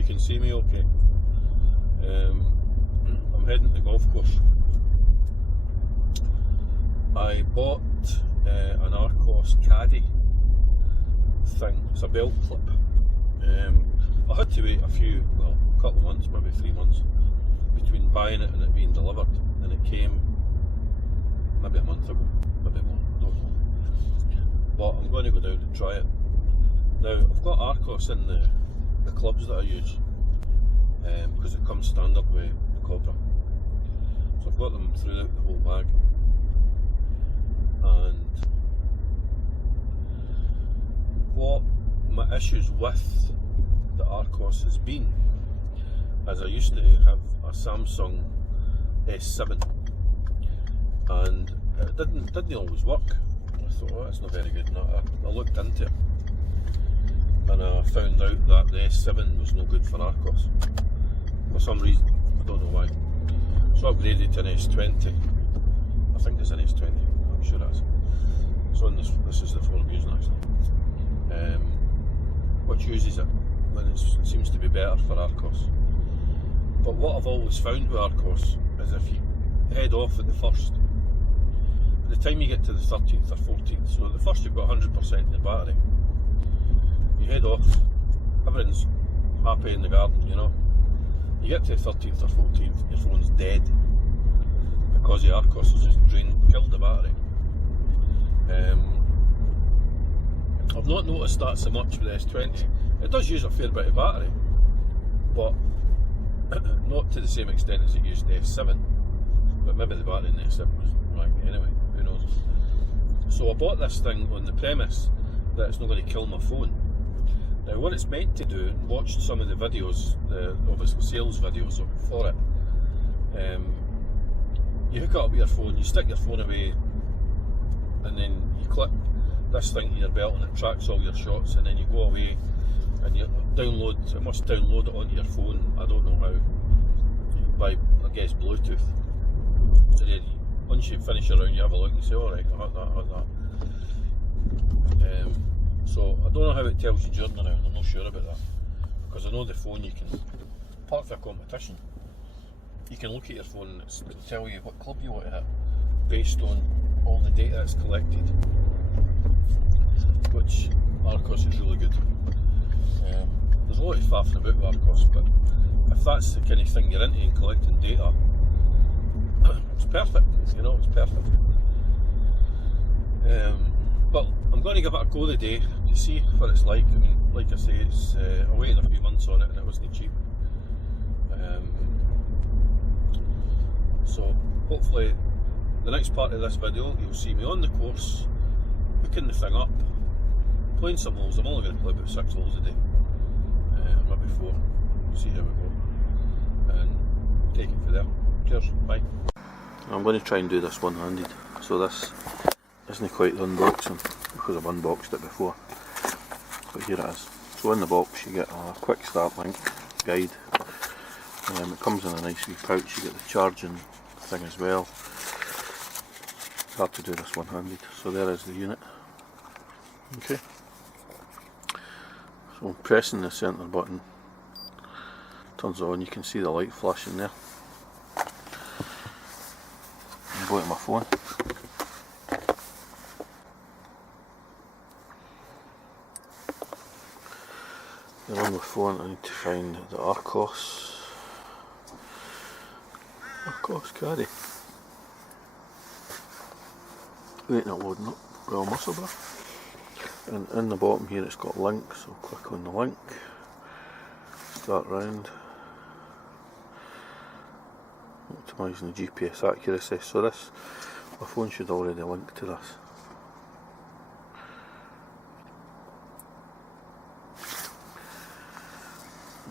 you can see me okay. I'm heading to the golf course. I bought an Arccos Caddie thing. It's a belt clip. I had to wait a couple of months, maybe 3 months, between buying it and it being delivered, and it came maybe a month ago, maybe more, I don't know. But I'm going to go down and try it. Now, I've got Arccos in the clubs that I use, because it comes standard with the Cobra. So I've got them throughout the whole bag. And what my issues with the Arccos has been, as I used to have a Samsung S7, and it didn't always work. I thought, oh, that's not very good. And I looked into it, and I found out that the S7 was no good for Arccos for some reason. I don't know why. So I upgraded to an S20. I think it's an S20. I'm sure it is. So this is the phone I'm using actually, which uses it, and it seems to be better for Arccos. But what I've always found with Arccos is if you head off at the first, by the time you get to the 13th or 14th, so at the first you've got 100% in the battery, you head off, everything's happy in the garden, you know. You get to the 13th or 14th, your phone's dead, because the Arccos has just killed the battery. I've not noticed that so much with the S20. It does use a fair bit of battery, but not to the same extent as it used the S7. But maybe the battery in the S7 was right anyway, who knows. So I bought this thing on the premise that it's not going to kill my phone. Now what it's meant to do, and watched some of the videos, the obviously sales videos for it, you hook it up with your phone, you stick your phone away, and then you clip this thing to your belt and it tracks all your shots, and then you go away and you download, it must download it onto your phone, I don't know how, by I guess Bluetooth. So then once you finish your round you have a look and you say, alright, I had that. So I don't know how it tells you journey now, I'm not sure about that, because I know the phone you can, part of a competition, you can look at your phone and it'll tell you what club you want to hit based on all the data that's collected, which Arccos is really good. There's a lot of faffing about with Arccos, but if that's the kind of thing you're into and collecting data, it's perfect, you know, it's perfect. But I'm going to give it a go today to see what it's like. I mean, like I say, it's I waited a few months on it and it wasn't cheap. So hopefully the next part of this video you'll see me on the course, hooking the thing up, playing some holes. I'm only going to play about 6 holes a day, maybe 4, we'll see how we go, and take it from there. Cheers, bye. I'm going to try and do this one-handed, so this isn't quite the unboxing because I've unboxed it before, but here it is. So in the box you get a quick start link guide, it comes in a nice wee pouch, you get the charging thing as well. It's hard to do this one-handed, so there is the unit. Okay, so I'm pressing the centre button, turns on, you can see the light flashing there. I go to my phone. Then on my phone I need to find the Arccos Caddie. Waiting at loading up, Royal Muscle Bar. And in the bottom here it's got links, so click on the link, start round, optimising the GPS accuracy. So this, my phone should already link to this.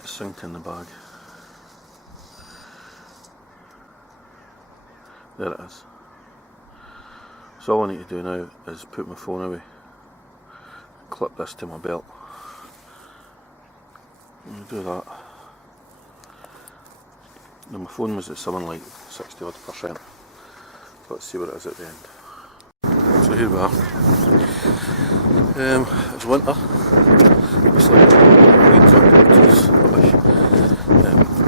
It's synced in the bag. There it is. So all I need to do now is put my phone away, clip this to my belt, and do that. Now my phone was at something like 60 odd %. Let's see what it is at the end. So here we are. It's winter, It's like greens on teas, rubbish.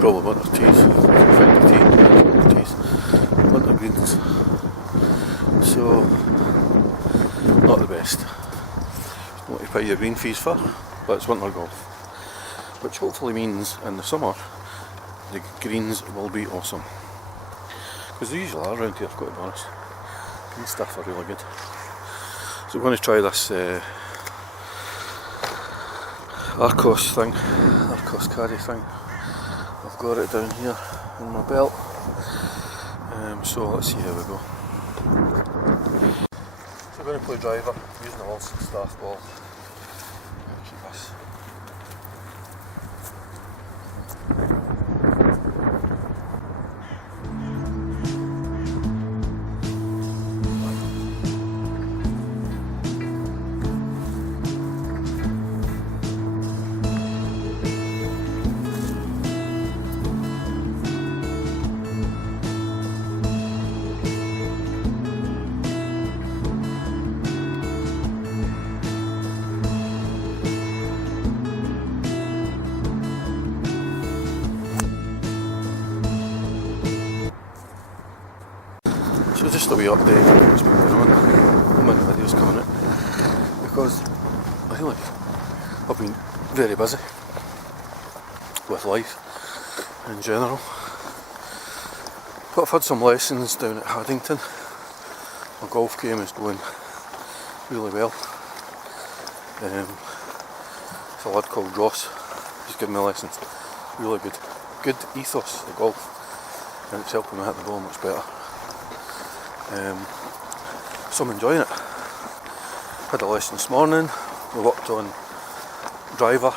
Probably winter teas, effective tea, winter teas, winter greens. So, not the best. What you pay your green fees for, but it's winter golf. Which hopefully means in the summer the greens will be awesome. Because they usually are around here, I've got to be honest. Green stuff are really good. So I'm going to try this Arccos thing, Arccos Caddie thing. I've got it down here in my belt. So let's see how we go. So we're going to play driver, using the Wilson staff ball. Keep this. So just a wee update on what's been going on. How many videos coming out, because I feel like I've been very busy with life in general. But I've had some lessons down at Haddington. My golf game is going really well. It's a lad called Ross, he's giving me lessons. Really good ethos of golf, and it's helping me hit the ball much better. So I'm enjoying it. Had a lesson this morning. We worked on driver,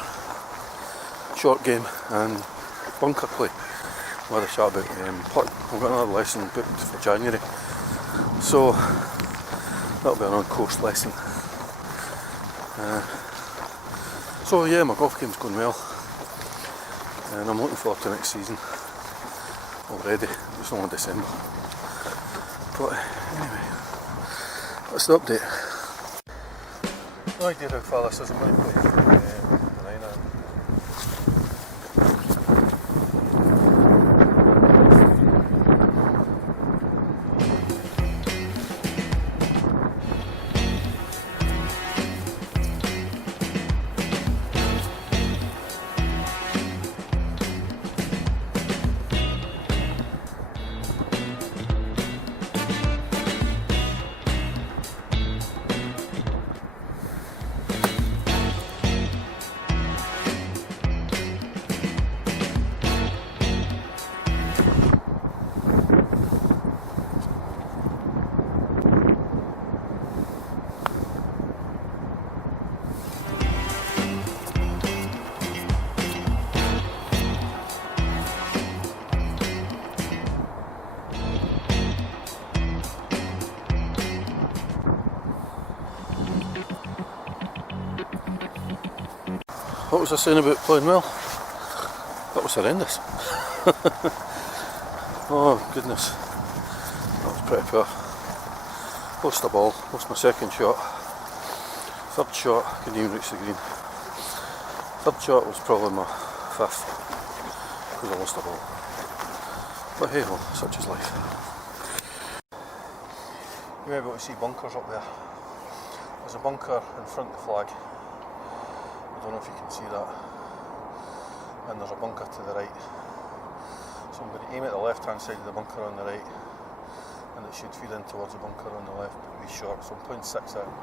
short game and bunker play. We had a chat about putt. I've got another lesson booked for January, so that'll be an on-course lesson. So yeah, my golf game's going well, and I'm looking forward to next season already. It's only December. But anyway, that's the update. No idea how far this is. I'm going to play the 9 iron. What was I saying about playing well? That was horrendous. Oh goodness, that was pretty poor. Lost the ball, lost my second shot. Third shot, I couldn't even reach the green. Third shot was probably my fifth, because I lost the ball. But hey ho, such is life. You may be able to see bunkers up there. There's a bunker in front of the flag. I don't know if you can see that. And there's a bunker to the right. So I'm going to aim at the left hand side of the bunker on the right, and it should feed in towards the bunker on the left, but it'll be short, so I'm playing 6 out.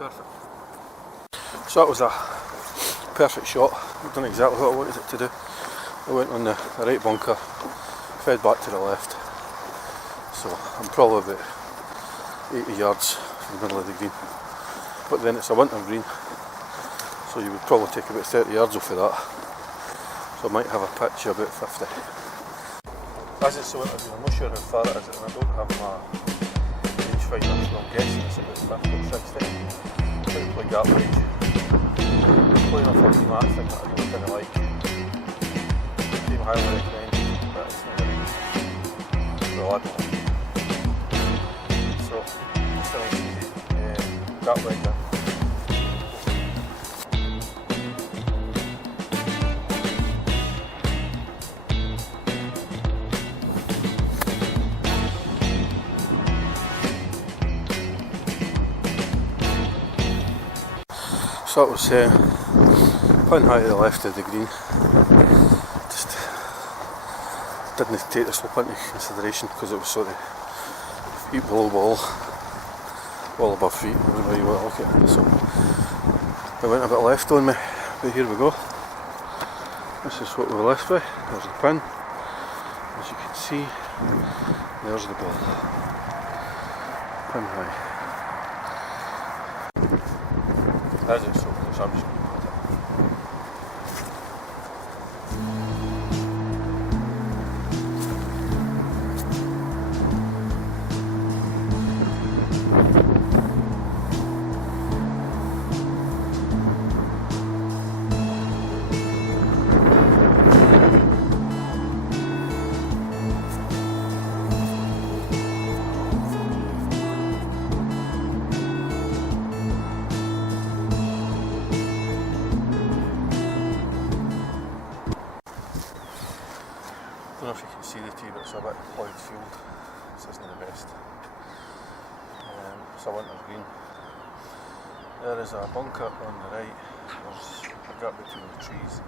Perfect. So that was a perfect shot. I've done exactly what I wanted it to do. I went on the right bunker, fed back to the left. So I'm probably about 80 yards from the middle of the green. But then it's a winter green, so you would probably take about 30 yards off of that. So I might have a pitch of about 50. As it's a winter green, I'm not sure how far it is, and I don't have my rangefinder, so I'm guessing it's about 50 or 60. I'm going to play gap range. Playing a 40 mat thing that I really kind of like. Team highly recommend, but it's not very reliable. So it's a nice easy gap range. So that was pin high to the left of the green. Just didn't take the slope into consideration because it was sort of feet below ball above feet, whatever you want to look at it. So I went a bit left on me, but here we go. This is what we were left with. There's the pin. As you can see, there's the ball. Pin high. As it's so close, I'm just going to put it. I don't know if you can see the tee, but it's a bit cloud field. This isn't the best. It's a winter green. There is a bunker on the right. There's a gap between the trees.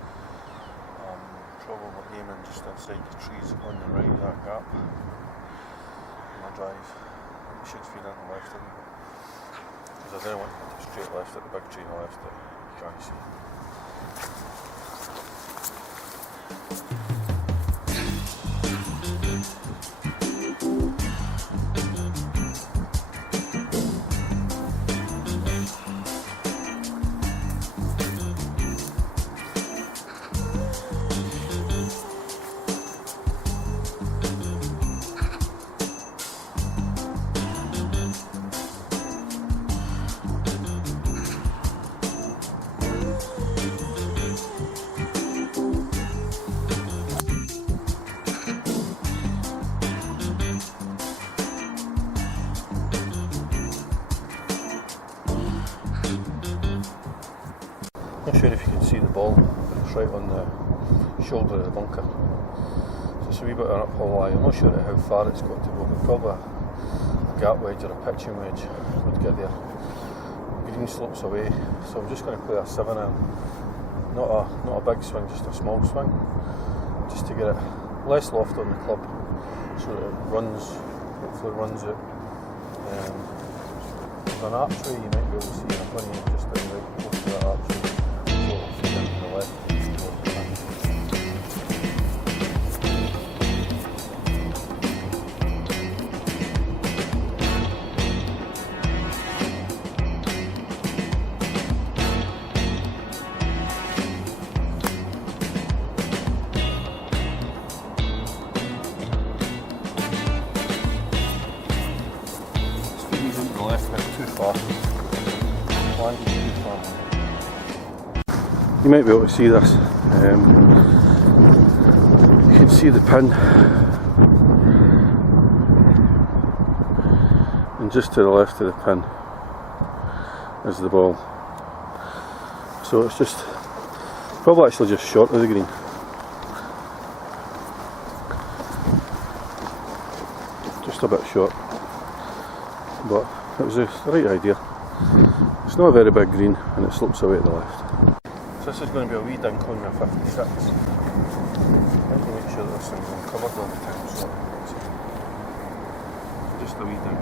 Probably aiming just inside the trees on the right of that gap. My drive. It should feed on the left a wee bit. Because I don't want to hit it straight left at the big tree on the left that you can't see. Not sure if you can see the ball, it's right on the shoulder of the bunker. So it's a wee bit of an uphill lie. I'm not sure how far it's got to go, but probably a gap wedge or a pitching wedge would get there. Green slopes away, so I'm just going to play a 7-iron. Not a big swing, just a small swing, just to get it less loft on the club, so that it runs, hopefully runs out. There's an archway you might be able to see, I'm going to just down right close to that archway. You might be able to see this. You can see the pin, and just to the left of the pin is the ball. So it's just probably actually just short of the green. Just a bit short, but it was the right idea. It's not a very big green and it slopes away to the left. So this is going to be a wee dink on your 56. I have to make sure that this thing's uncovered all the time, so just a wee dink.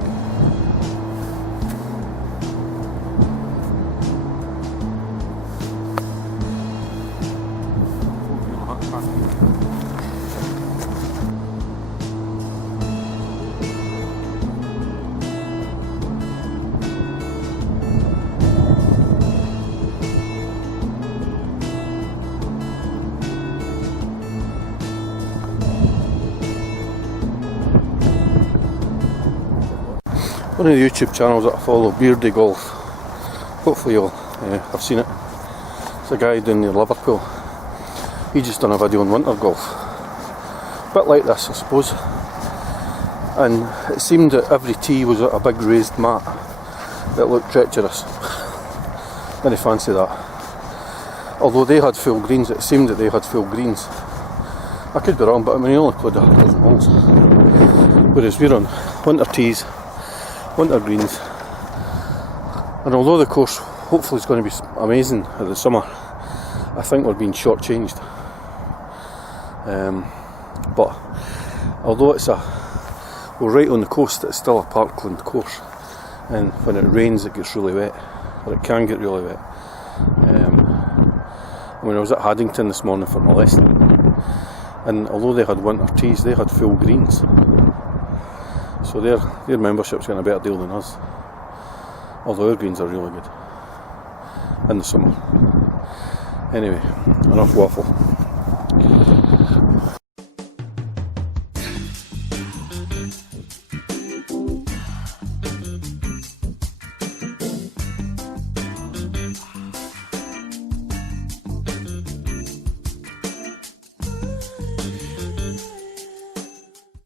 one of the YouTube channels that I follow, Beardy Golf. Hopefully you'll have seen it. It's a guy down near Liverpool. He just done a video on winter golf. A bit like this, I suppose. And it seemed that every tee was a big raised mat. It looked treacherous. Didn't fancy that. Although they had full greens, it seemed that they had full greens. I could be wrong, but I mean, he only played 1,000 holes. Whereas we're on winter tees, winter greens. And although the course hopefully is going to be amazing at the summer, I think we're being shortchanged. But although we're right on the coast, it's still a parkland course. And when it rains, it gets really wet, or it can get really wet. I mean, I was at Haddington this morning for my lesson, and although they had winter tees, they had full greens. So their membership's getting a better deal than us. Although our greens are really good in the summer. Anyway, enough waffle.